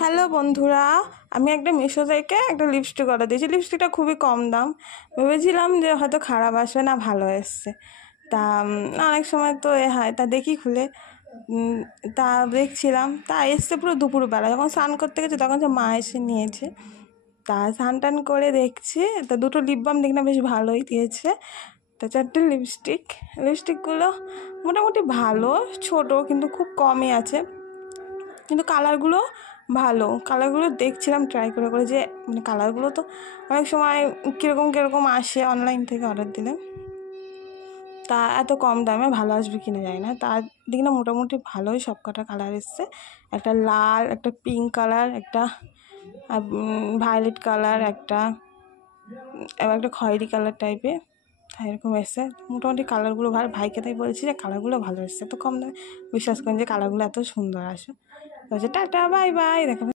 Hello বন্ধুরা, আমি একটা মিশো থেকে একটা লিপস্টিক অর্ডার দিয়েছি। লিপস্টিকটা খুবই কম দাম, ভেবেছিলাম যে হয়তো খারাপ আসবে না, ভালো এসছে। তা অনেক সময় তো হয়, তা দেখি খুলে তা দেখছিলাম, তা এসছে পুরো দুপুরবেলা। যখন স্নান করতে গেছে তখন যে মা এসে নিয়েছে। তা স্নান টান করে দেখছি, তা দুটো লিপ বাম দেখলাম বেশ ভালোই দিয়েছে। তা 4টে লিপস্টিকগুলো মোটামুটি ভালো, ছোট কিন্তু খুব কমই আছে, কিন্তু কালারগুলো ভালো। কালারগুলো দেখছিলাম ট্রাই করে করে, যে মানে কালারগুলো তো অনেক সময় কীরকম আসে অনলাইন থেকে অর্ডার দিলে, তা এত কম দামে ভালো আসবে কিনা যায় না। তার দিক না মোটামুটি ভালোই সব কটা কালার এসছে। একটা লাল, একটা পিঙ্ক কালার, একটা ভায়োলেট কালার, একটা খয়েরি কালার টাইপের, এরকম এসছে। মোটামুটি কালারগুলো ভালো। ভাইকে তাই বলছি যে কালারগুলো ভালো এসছে, তো কম দামে বিশ্বাস করেন যে কালারগুলো এত সুন্দর আসে। টাটা, বাই বাই, দেখা